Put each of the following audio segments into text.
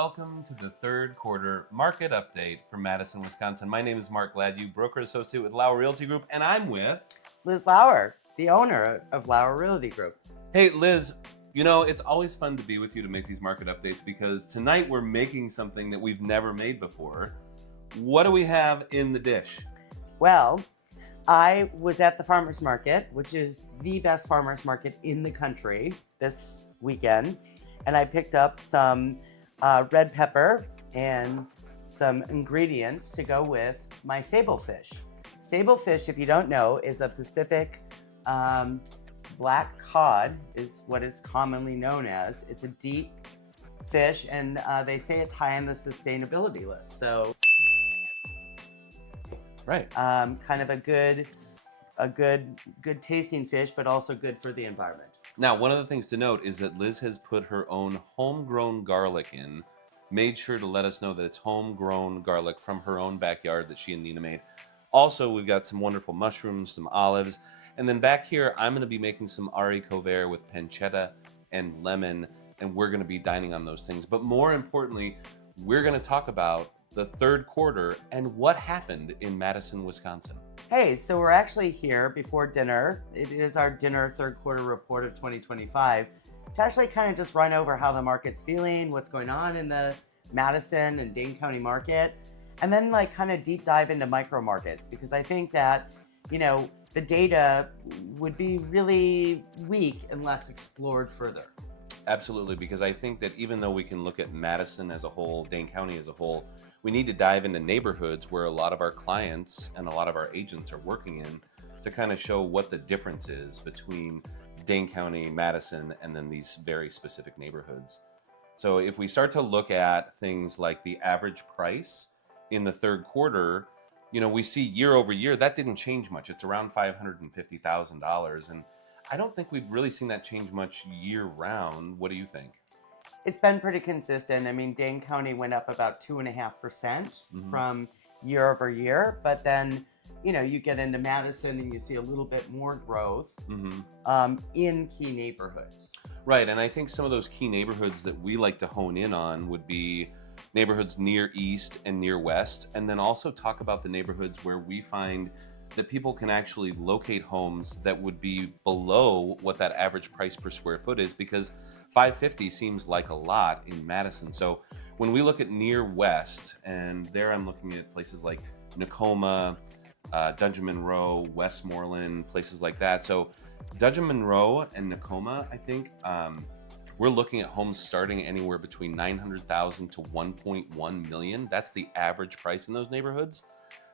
welcome to the third quarter market update from Madison, Wisconsin. My name is Mark Gladue, broker associate with Lauer Realty Group, and I'm with Liz Lauer, the owner of Lauer Realty Group. Hey, Liz, you know, it's always fun to be with you to make these market updates because tonight we're making something that we've never made before. What do we have in the dish? Well, I was at the farmer's market, which is the best farmer's market in the country this weekend, and I picked up some red pepper and some ingredients to go with my sablefish. Sablefish, if you don't know, is a Pacific black cod, is what it's commonly known as. It's a deep fish, and they say it's high on the sustainability list. So, right, kind of a good tasting fish, but also good for the environment. Now, one of the things to note is that Liz has put her own homegrown garlic in, made sure to let us know that it's homegrown garlic from her own backyard that she and Nina made. Also, we've got some wonderful mushrooms, some olives, and then back here, I'm going to be making some haricot vert with pancetta and lemon, and we're going to be dining on those things. But more importantly, we're going to talk about the third quarter and what happened in Madison, Wisconsin. Hey, so we're actually here before dinner. It is our dinner third quarter report of 2025 to actually kind of just run over how the market's feeling, what's going on in the Madison and Dane County market, and then like kind of deep dive into micro markets, because I think that, you know, the data would be really weak unless explored further. Absolutely, because I think that even though we can look at Madison as a whole, Dane County as a whole, we need to dive into neighborhoods where a lot of our clients and a lot of our agents are working in to kind of show what the difference is between Dane County, Madison, and then these very specific neighborhoods. So if we start to look at things like the average price in the third quarter, you know, we see year over year, that didn't change much. It's around $550,000. And I don't think we've really seen that change much year round. What do you think? It's been pretty consistent. I mean, Dane County went up about 2.5% from year over year, but then, you know, you get into Madison and you see a little bit more growth in key neighborhoods. Right, and I think some of those key neighborhoods that we like to hone in on would be neighborhoods near east and near west, and then also talk about the neighborhoods where we find that people can actually locate homes that would be below what that average price per square foot is, because $550 seems like a lot in Madison. So when we look at near west, and there I'm looking at places like Nakoma, Dungeon Monroe, Westmoreland, places like that. So Dungeon Monroe and Nakoma, I think, we're looking at homes starting anywhere between $900,000 to $1.1 million. That's the average price in those neighborhoods.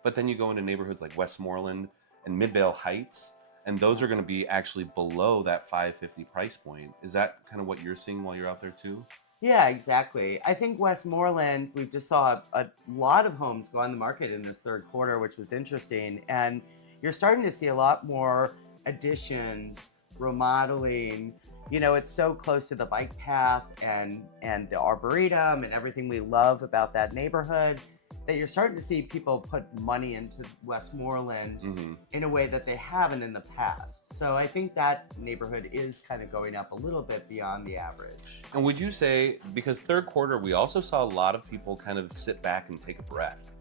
But then you go into neighborhoods like Westmoreland and Midvale Heights, and those are going to be actually below that $550 price point. Is that kind of what you're seeing while you're out there too? Yeah, exactly. I think Westmoreland, we just saw a lot of homes go on the market in this third quarter, which was interesting. And you're starting to see a lot more additions, remodeling. You know, it's so close to the bike path and the Arboretum and everything we love about that neighborhood, that you're starting to see people put money into Westmoreland in a way that they haven't in the past. So I think that neighborhood is kind of going up a little bit beyond the average. And would you say, because third quarter, we also saw a lot of people kind of sit back and take a breath.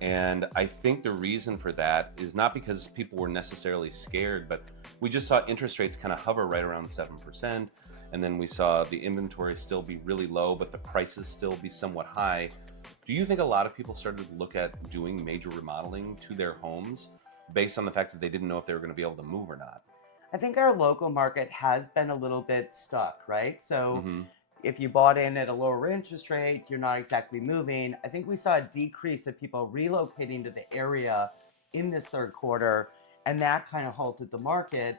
And I think the reason for that is not because people were necessarily scared, but we just saw interest rates kind of hover right around 7%. And then we saw the inventory still be really low, but the prices still be somewhat high. Do you think a lot of people started to look at doing major remodeling to their homes based on the fact that they didn't know if they were going to be able to move or not? I think our local market has been a little bit stuck, right? So if you bought in at a lower interest rate, you're not exactly moving. I think we saw a decrease of people relocating to the area in this third quarter, and that kind of halted the market,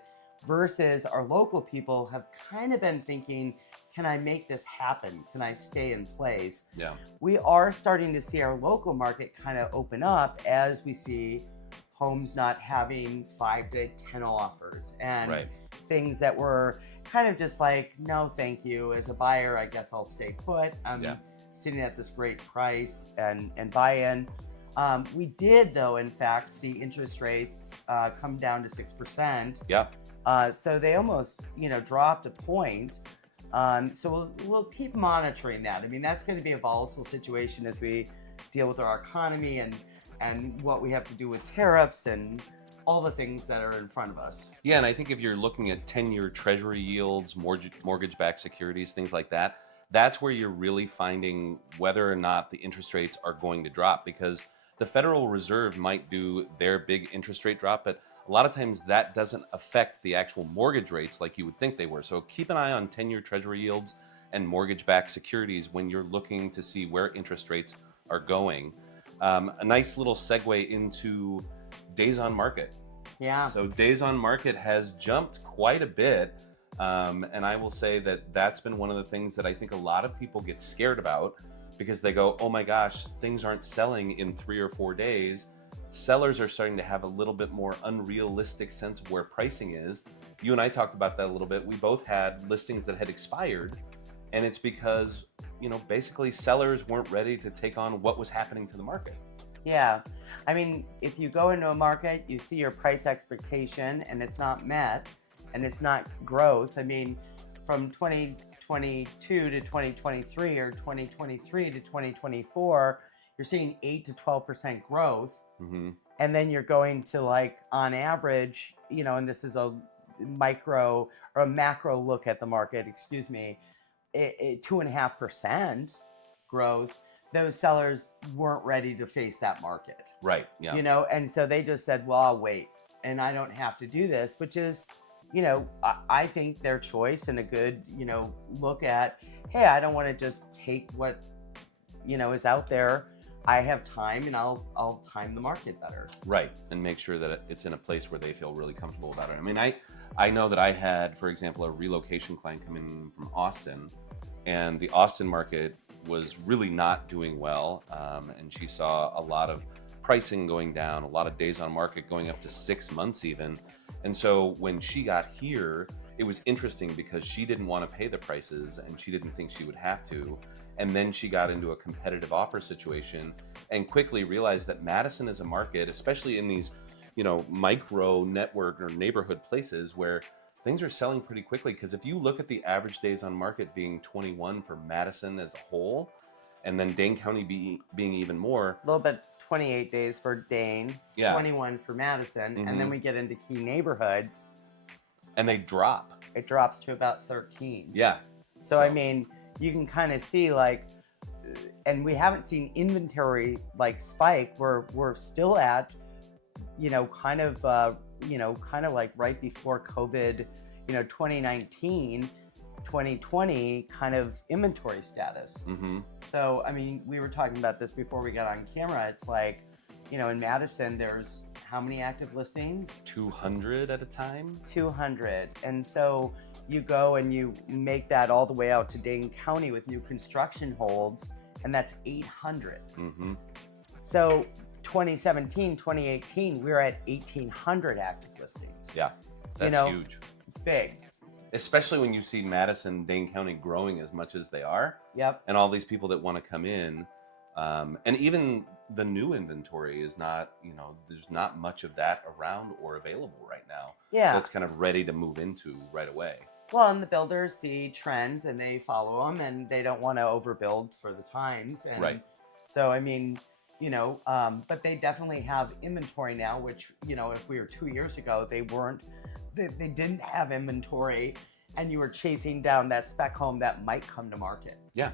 versus our local people have kind of been thinking, can I make this happen? Can I stay in place? Yeah. We are starting to see our local market kind of open up as we see homes not having 5 to 10 offers and things that were kind of just like, no, thank you. As a buyer, I guess I'll stay put. I'm sitting at this great price and buy-in. We did, though, in fact, see interest rates come down to 6%. Yeah. So they almost, dropped a point. So we'll keep monitoring that. I mean, that's going to be a volatile situation as we deal with our economy and what we have to do with tariffs and all the things that are in front of us. Yeah, and I think if you're looking at 10-year treasury yields, mortgage-backed securities, things like that, that's where you're really finding whether or not the interest rates are going to drop, because the Federal Reserve might do their big interest rate drop, but a lot of times that doesn't affect the actual mortgage rates like you would think they were. So keep an eye on 10-year treasury yields and mortgage-backed securities when you're looking to see where interest rates are going. A nice little segue into days on market. Yeah. So days on market has jumped quite a bit. And I will say that that's been one of the things that I think a lot of people get scared about, because they go, oh my gosh, things aren't selling in 3 or 4 days. Sellers are starting to have a little bit more unrealistic sense of where pricing is. You and I talked about that a little bit. We both had listings that had expired, and it's because, basically sellers weren't ready to take on what was happening to the market. Yeah. I mean, if you go into a market, you see your price expectation and it's not met and it's not growth. I mean, from 2022 to 2023 or 2023 to 2024, you're seeing 8 to 12% growth. Mm-hmm. And then you're going to, like, on average, and this is a micro or a macro look at the market, 2.5% growth. Those sellers weren't ready to face that market. Right. Yeah. And so they just said, well, I'll wait and I don't have to do this, which is, I think their choice and a good, look at, hey, I don't want to just take what, is out there. I have time and I'll time the market better. Right. And make sure that it's in a place where they feel really comfortable about it. I mean, I know that I had, for example, a relocation client come in from Austin, and the Austin market was really not doing well. And she saw a lot of pricing going down, a lot of days on market going up to 6 months even. And so when she got here, it was interesting because she didn't want to pay the prices and she didn't think she would have to. And then she got into a competitive offer situation and quickly realized that Madison is a market, especially in these, micro network or neighborhood places, where things are selling pretty quickly. Because if you look at the average days on market being 21 for Madison as a whole, and then Dane County being even more. A little bit, 28 days for Dane, Yeah. 21 for Madison, and then we get into key neighborhoods. And they drop. It drops to about 13. Yeah. So I mean, you can kind of see, like, and we haven't seen inventory like spike. We're still at, kind of like right before COVID, 2019, 2020 kind of inventory status. Mm-hmm. So, I mean, we were talking about this before we got on camera. It's like, in Madison, there's how many active listings? 200 at a time? 200. And so you go and you make that all the way out to Dane County with new construction holds, and that's 800. Mm-hmm. So 2017, 2018, we were at 1,800 active listings. Yeah, that's huge. It's big. Especially when you see Madison, Dane County growing as much as they are. Yep. And all these people that want to come in. And even the new inventory is not, there's not much of that around or available right now. Yeah. That's kind of ready to move into right away. Well, and the builders see trends and they follow them, and they don't want to overbuild for the times. And right. So, I mean, but they definitely have inventory now, which, if we were 2 years ago, they didn't have inventory, and you were chasing down that spec home that might come to market. Yeah.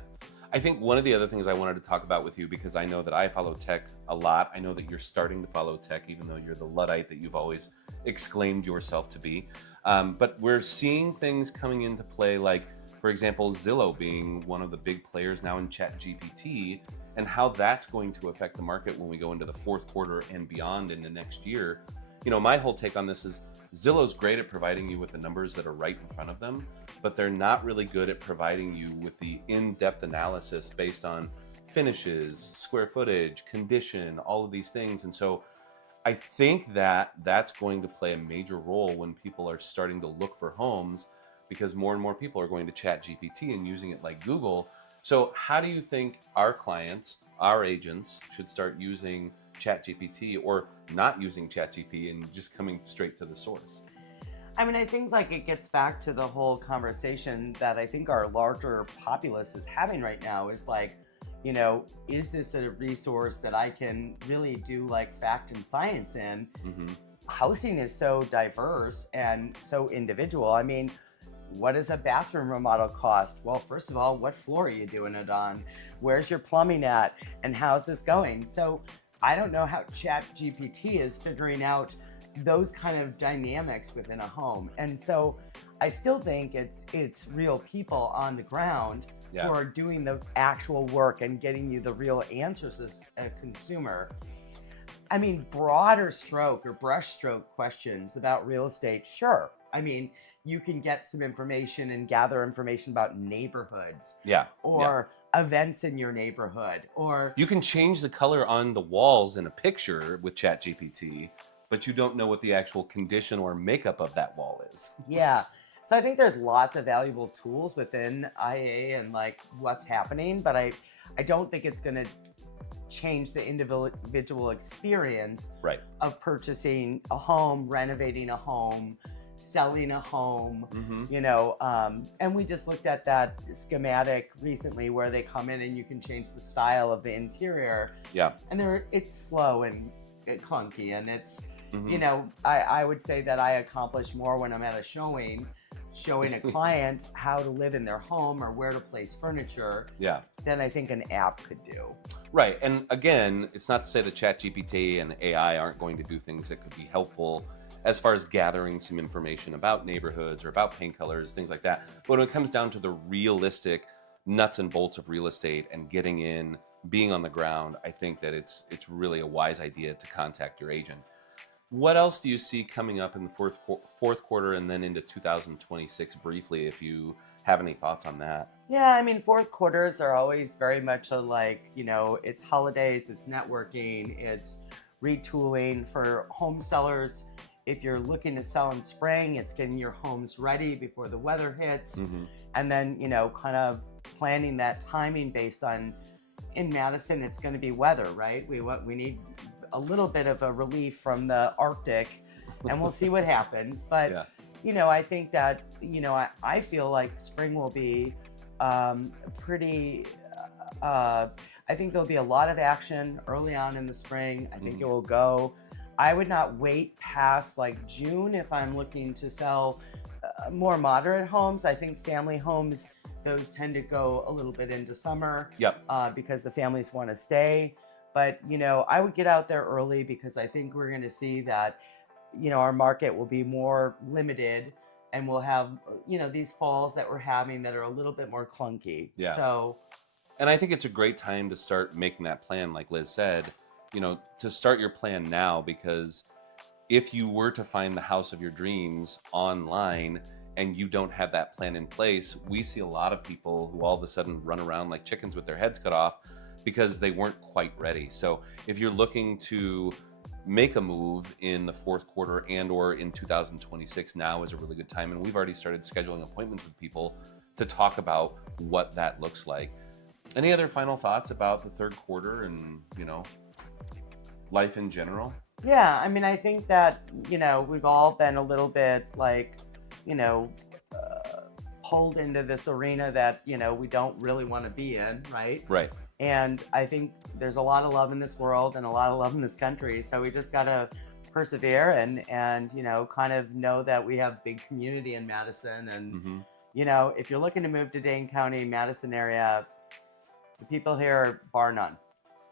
I think one of the other things I wanted to talk about with you, because I know that I follow tech a lot. I know that you're starting to follow tech, even though you're the Luddite that you've always exclaimed yourself to be. But we're seeing things coming into play, like, for example, Zillow being one of the big players now in ChatGPT, and how that's going to affect the market when we go into the fourth quarter and beyond into next year. My whole take on this is Zillow's great at providing you with the numbers that are right in front of them, but they're not really good at providing you with the in-depth analysis based on finishes, square footage, condition, all of these things. And so I think that that's going to play a major role when people are starting to look for homes, because more and more people are going to ChatGPT and using it like Google. So how do you think our clients, our agents, should start using ChatGPT, or not using ChatGPT and just coming straight to the source? I mean, I think like it gets back to the whole conversation that I think our larger populace is having right now is like, is this a resource that I can really do like fact and science in? Hmm. Housing is so diverse and so individual. I mean, what does a bathroom remodel cost? Well, first of all, what floor are you doing it on? Where's your plumbing at? And how's this going? So I don't know how ChatGPT is figuring out those kind of dynamics within a home. And so I still think it's real people on the ground who are doing the actual work and getting you the real answers as a consumer. I mean, broader stroke or brush stroke questions about real estate, sure. I mean, you can get some information and gather information about neighborhoods. Or events in your neighborhood. Or you can change the color on the walls in a picture with ChatGPT, but you don't know what the actual condition or makeup of that wall is. Yeah. So I think there's lots of valuable tools within IA and like what's happening, but I don't think it's going to change the individual experience of purchasing a home, renovating a home, selling a home, and we just looked at that schematic recently where they come in and you can change the style of the interior. And it's slow and clunky, and it's, I would say that I accomplish more when I'm at a showing a client how to live in their home or where to place furniture than I think an app could do. Right. And again, it's not to say that ChatGPT and AI aren't going to do things that could be helpful as far as gathering some information about neighborhoods or about paint colors, things like that. But when it comes down to the realistic nuts and bolts of real estate and getting in, being on the ground, I think that it's really a wise idea to contact your agent. What else do you see coming up in the fourth quarter and then into 2026 briefly, if you have any thoughts on that? Yeah, I mean, fourth quarters are always very much it's holidays, it's networking, it's retooling for home sellers. If you're looking to sell in spring, it's getting your homes ready before the weather hits. And then, kind of planning that timing based on, in Madison, it's going to be weather, right? We need a little bit of a relief from the Arctic, and we'll see what happens. But, I think that, I feel like spring will be pretty, I think there'll be a lot of action early on in the spring. I think it will go. I would not wait past like June if I'm looking to sell more moderate homes. I think family homes, those tend to go a little bit into summer because the families want to stay. But, I would get out there early because I think we're going to see that, our market will be more limited and we'll have, these falls that we're having that are a little bit more clunky. And I think it's a great time to start making that plan, like Liz said, to start your plan now, because if you were to find the house of your dreams online and you don't have that plan in place, we see a lot of people who all of a sudden run around like chickens with their heads cut off because they weren't quite ready. So if you're looking to make a move in the fourth quarter and or in 2026, now is a really good time. And we've already started scheduling appointments with people to talk about what that looks like. Any other final thoughts about the third quarter and, life in general? Yeah, I mean, I think that, we've all been a little bit like, pulled into this arena that, we don't really want to be in, right? Right. And I think there's a lot of love in this world and a lot of love in this country. So we just got to persevere and kind of know that we have big community in Madison. And, if you're looking to move to Dane County, Madison area, the people here are bar none.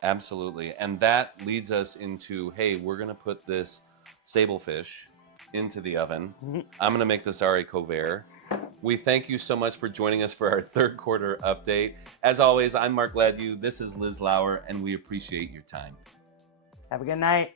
Absolutely. And that leads us into, hey, we're going to put this sablefish into the oven. I'm going to make this haricot vert. We thank you so much for joining us for our third quarter update. As always, I'm Mark Gladue. This is Liz Lauer, and we appreciate your time. Have a good night.